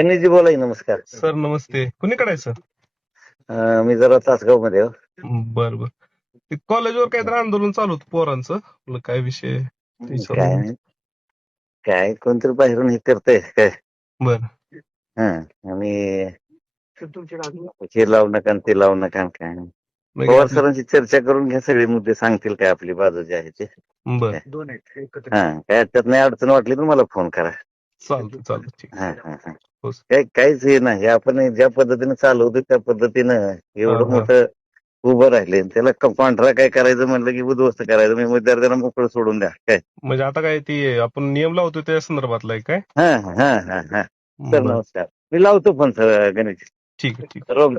गणेशजी बोला की, नमस्कार. सर नमस्ते. कुणीकडे आहे सर? मी जरा तासगाव मध्ये. बर बर. ते कॉलेजवर काहीतरी आंदोलन चालू होतं पोरांचं. आपलं काय विषय काय विचारून. नाही, काय कोणतरी बाहेरून हे करतंय काय. बर आणि हे लावू नका आणि ते लावू नका आणि काय नाही. म्हणजे पवार आपलं सरांची चर्चा करून घ्या, सगळे मुद्दे सांगतील काय आपली बाजू जी आहे ते. बर काय त्यात नाही अडचण वाटली तर मला फोन करा. चालतं ठीक हा आहे. हा हा हो सर. काहीच हे नाही, आपण ज्या पद्धतीने चालवतो त्या पद्धतीनं एवढं हा. मोठं उभं राहिले, त्याला पांढरा काय करायचं म्हणलं की उद्ध्वस्त करायचं. मी विद्यार्थ्यांना मोकळं सोडून द्या काय. म्हणजे आता काय ती आपण नियम लावतो त्या संदर्भातला आहे काय? हा हा हा हा सर बर नमस्कार. मी लावतो पण सर गणेश. ठीक आहे. रोग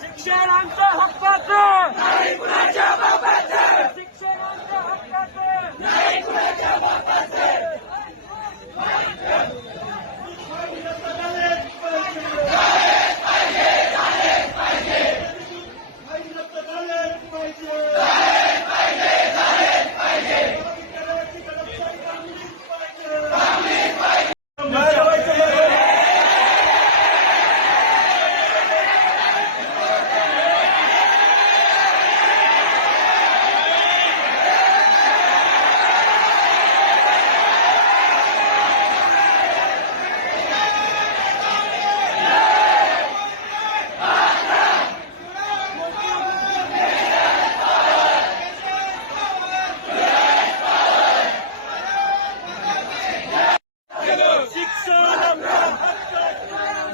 शिक्षणांच्या हक्काचं नाही कुणाच्या बापाचं. शिक्षणांच्या हक्काचं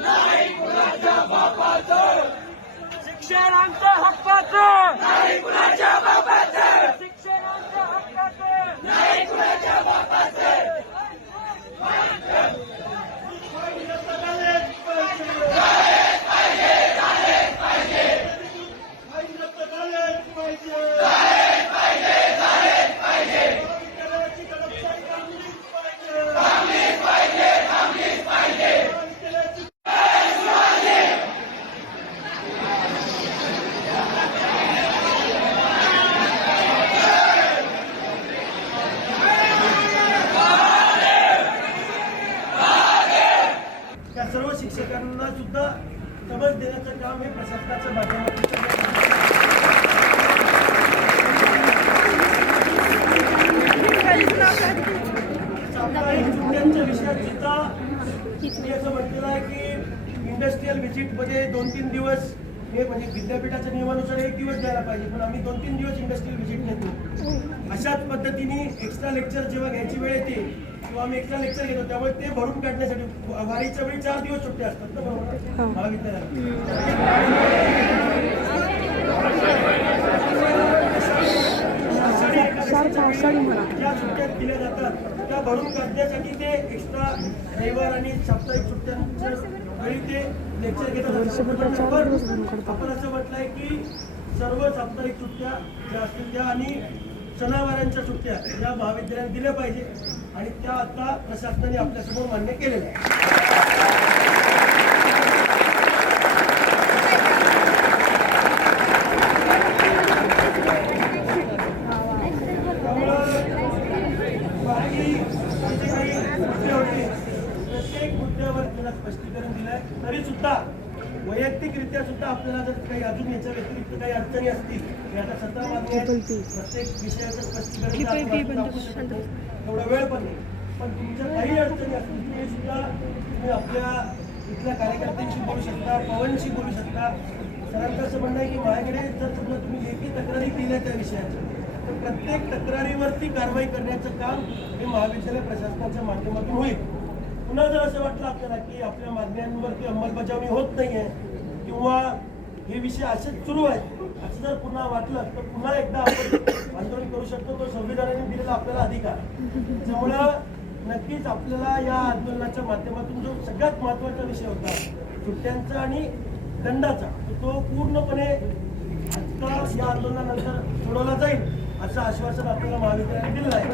नाही कुणाच्या बापाचं. शिक्षणांच्या हक्काचं नाही कुणाच्या बापाचं. शिक्षणांच्या हक्काचं नाही कुणाच्या बापाचं. त्या सर्व शिक्षकांना सुद्धा समज देण्याचं काम हे प्रशासनाच्या माध्यमातून साप्ताहिक सुट्ट्यांच्या विषयात सुद्धा मी असं म्हटलेलं आहे की इंडस्ट्रीयल व्हिजिटमध्ये 2-3 दिवस हे म्हणजे विद्यापीठाच्या नियमानुसार 1 दिवस द्यायला पाहिजे, पण आम्ही 2-3 दिवस इंडस्ट्रीयल व्हिजिट घेतो. अशाच पद्धतीने एक्स्ट्रा लेक्चर जेव्हा घ्यायची वेळ येते किंवा आम्ही एक्स्ट्रा लेक्चर घेतो, त्यामुळे ते भरून काढण्यासाठी वारीच्या वेळी 4 दिवस सुट्ट्या असतात ना, बरोबर ज्या सुट्ट्या दिल्या जातात त्या भरून काढण्यासाठी ते एक्स्ट्रा रविवार आणि साप्ताहिक सुट्ट्यांच्या वेळी ते लेक्चर घेतात. आपण असं म्हटलंय की सर्व साप्ताहिक सुट्ट्या ज्या असतील त्या आणि सणावारांच्या सुट्ट्या या महाविद्यालयाने दिल्या पाहिजे आणि त्या आता प्रशासनाने आपल्यासमोर मान्य केलेल्या आहे. प्रत्येक मुद्द्यावर त्याला स्पष्टीकरण दिलंय, तरी सुद्धा वैयक्तिकरित्या सुद्धा आपल्याला जर काही अजून याच्या व्यतिरिक्त काही अडचणी असतील, आता 17 मागणी आहेत, प्रत्येक विषयाचं स्पष्टीकरण एवढा वेळ पण नाही, पण तुमच्या काही अडचणी असतील ते सुद्धा तुम्ही आपल्या इथल्या कार्यकर्त्यांशी बोलू शकता, पवनशी बोलू शकता. सरांचं असं म्हणणं आहे की माझ्याकडे जर समजा तुम्ही लेखी तक्रारी केल्या त्या विषयाच्या, तर प्रत्येक तक्रारीवरती कारवाई करण्याचं काम हे महाविद्यालय प्रशासनाच्या माध्यमातून होईल. पुन्हा जर असं वाटलं आपल्याला की आपल्या मागण्यांवरती अंमलबजावणी होत नाहीये किंवा हे विषय असेच सुरू आहेत असं जर पुन्हा वाटलं तर पुन्हा एकदा आपण आंदोलन करू शकतो. तो संविधानाने दिलेला आपल्याला अधिकार. त्यामुळं नक्कीच आपल्याला या आंदोलनाच्या माध्यमातून जो सगळ्यात महत्वाचा विषय होता सुट्ट्यांचा आणि दंडाचा तो पूर्णपणे आता या आंदोलनानंतर सोडवला जाईल असं आश्वासन आपल्याला महाविद्यालयाने दिलं आहे.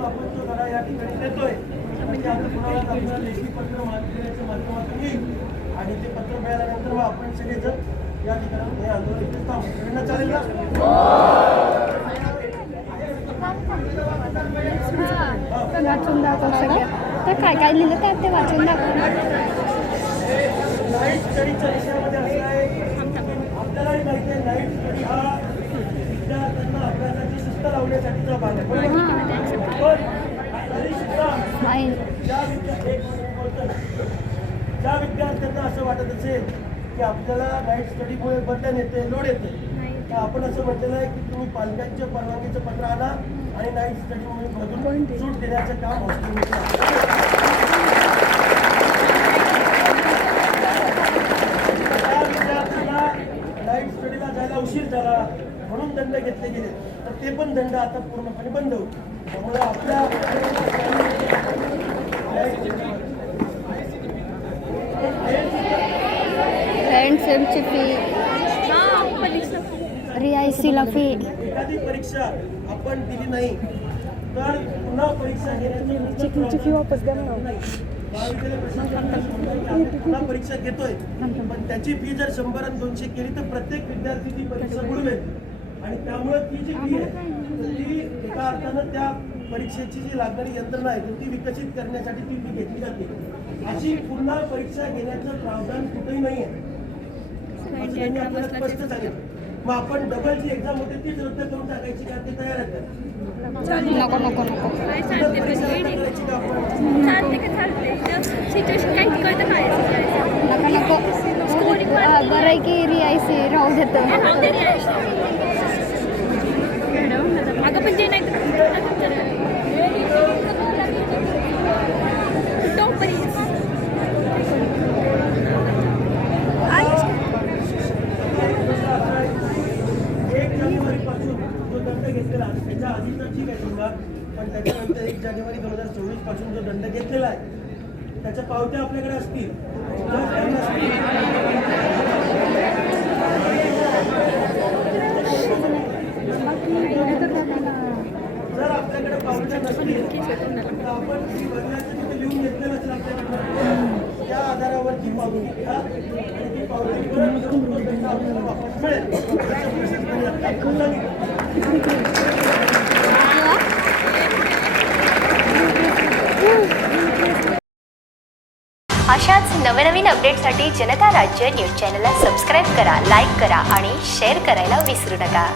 आपण जो लढा या ठिकाणी देतोय ते आता कुणाला आपल्याला लेखी पत्र महाविद्यालयाच्या माध्यमातून येईल आणि ते पत्र मिळाल्यानंतर मग आपण सगळेजण या ठिकाणी हे आंदोलन इथे थांबू. सगळ्यांना चालेल ना? वाचून दाखव सगळ्या तर काय काय लिहिलं तर ते वाचून दाखव. नाईट स्टडीच्या विषयामध्ये असं आहे आपल्यालाही माहिती आहे नाईट स्टडी हा विद्यार्थ्यांना अभ्यासाची शिस्त लावण्यासाठीचा भाग आहे पण तरी सुद्धा ज्या विद्यार्थ्यांना असं वाटत असेल की आपल्याला नाईट स्टडीमुळे बर्डन येते लोड येते तर आपण असं म्हटलेलं आहे की तुम्ही पालकांच्या परवानगीचं पत्र आणा आणि नाईट स्टडीमुळे मधून सूट देण्याचं काम हॉस्टेलमध्ये नाईट स्टडीला जायला उशीर झाला म्हणून दंड घेतले गेले तर ते पण दंड आता पूर्णपणे बंद होईल. त्यामुळे आपल्या सेमची फी रियायसीला फी एखादी परीक्षा आपण दिली नाही तर पुन्हा परीक्षा घेण्याची फी वापस द्या महाविद्यालय प्रशासन पुन्हा परीक्षा घेतोय पण त्याची फी जर 100 आणि 200 केली तर प्रत्येक विद्यार्थी ती परीक्षा बुडवेल आणि त्यामुळे ती जी फी आहे तर ती एका अर्थानं त्या परीक्षेची जी लागणारी यंत्रणा आहे ती विकसित करण्यासाठी ती फी घेतली जाते. अशी पुन्हा परीक्षा घेण्याचं प्रावधान कुठेही नाही आहे असं त्यांनी आपल्याला स्पष्ट सांगितलं. मग आपण डबल जी एक्झाम होते तीच रद्द करून टाकायची का ते तयार आहेत नको नको नको परीक्षा रद्द करायची का आपण नको नको बरं आहे की रियायसी राहू देतो. अगं पण जे नाही घेतलेला त्याच्या आधी तर ठीक आहे समजा पण त्याच्यानंतर 1 जानेवारी 2024 पासून जो दंड घेतलेला आहे त्याच्या पावत्या आपल्याकडे असतील जर आपल्याकडे पावत्या नसतील तर आपण ती बदलायचं तिथे लिहून घेतलेलं असेल आपल्याकडे त्या आधारावर ती पावती घ्या आणि ती पावती परत घेऊन तो दंड आपल्याला वापस मिळेल असं प्रशासनाने आता सांगितलं. अशाच नवनवीन अपडेटसाठी जनता राज्य न्यूज चॅनलला सबस्क्राईब करा, लाईक करा आणि शेअर करायला विसरू नका.